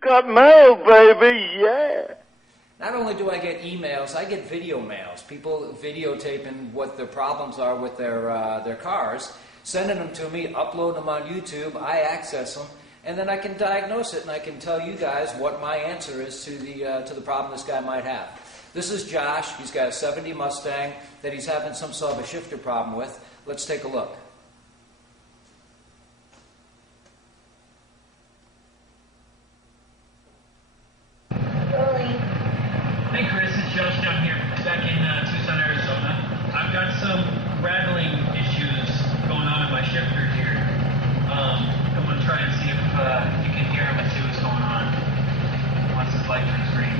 Got mail, baby, yeah. Not only do I get emails, I get video mails. People videotaping what their problems are with their cars, sending them to me, uploading them on YouTube. I access them, and then I can diagnose it, and I can tell you guys what my answer is to the problem this guy might have. This is Josh. He's got a '70 Mustang that he's having some sort of a shifter problem with. Let's take a look. Hey Chris, it's Josh down here, back in Tucson, Arizona. I've got some rattling issues going on in my shifter here. I'm going to try and see if you can hear him and see what's going on once this light turns green.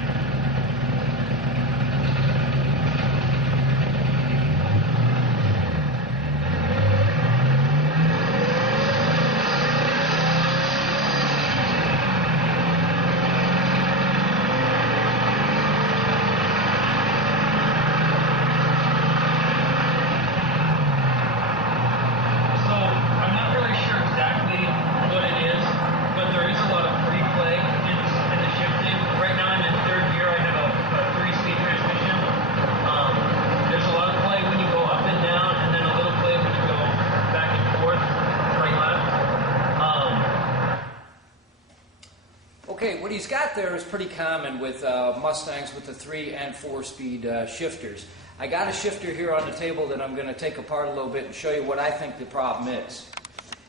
Okay, what he's got there is pretty common with Mustangs with the 3- and 4-speed shifters. I got a shifter here on the table that I'm going to take apart a little bit and show you what I think the problem is.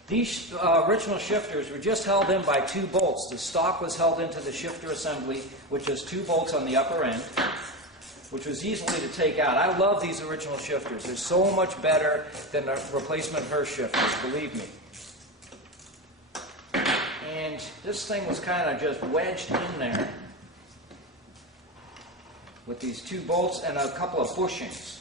These original shifters were just held in by 2 bolts. The stock was held into the shifter assembly, which has 2 bolts on the upper end, which was easily to take out. I love these original shifters. They're so much better than the replacement Hurst shifters, believe me. And this thing was kind of just wedged in there with these 2 bolts and a couple of bushings.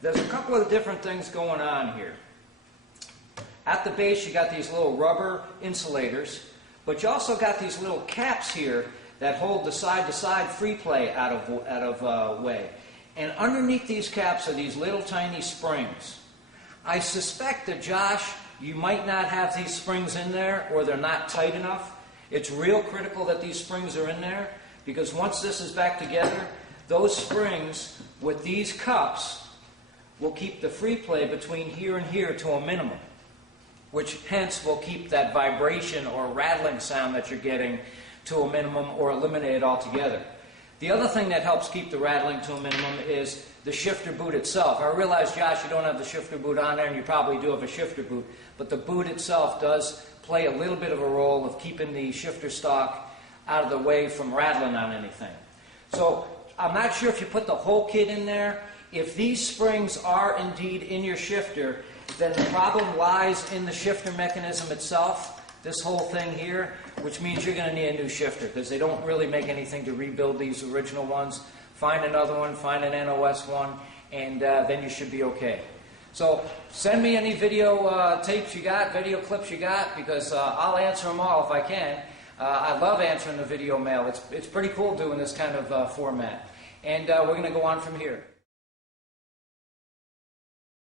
There's a couple of different things going on here. At the base you got these little rubber insulators, but you also got these little caps here that hold the side-to-side free play out of way. And underneath these caps are these little tiny springs. I suspect that, Josh, you might not have these springs in there, or they're not tight enough. It's real critical that these springs are in there, because once this is back together, those springs with these cups will keep the free play between here and here to a minimum, which hence will keep that vibration or rattling sound that you're getting to a minimum or eliminate it altogether. The other thing that helps keep the rattling to a minimum is the shifter boot itself. I realize, Josh, you don't have the shifter boot on there, and you probably do have a shifter boot, but the boot itself does play a little bit of a role of keeping the shifter stock out of the way from rattling on anything. So I'm not sure if you put the whole kit in there. If these springs are indeed in your shifter, then the problem lies in the shifter mechanism itself, this whole thing here, which means you're going to need a new shifter, because they don't really make anything to rebuild these original ones. Find another one, find an NOS one, and then you should be okay. So send me any video tapes you got, video clips you got, because I'll answer them all if I can. I love answering the video mail. It's pretty cool doing this kind of format. And we're going to go on from here.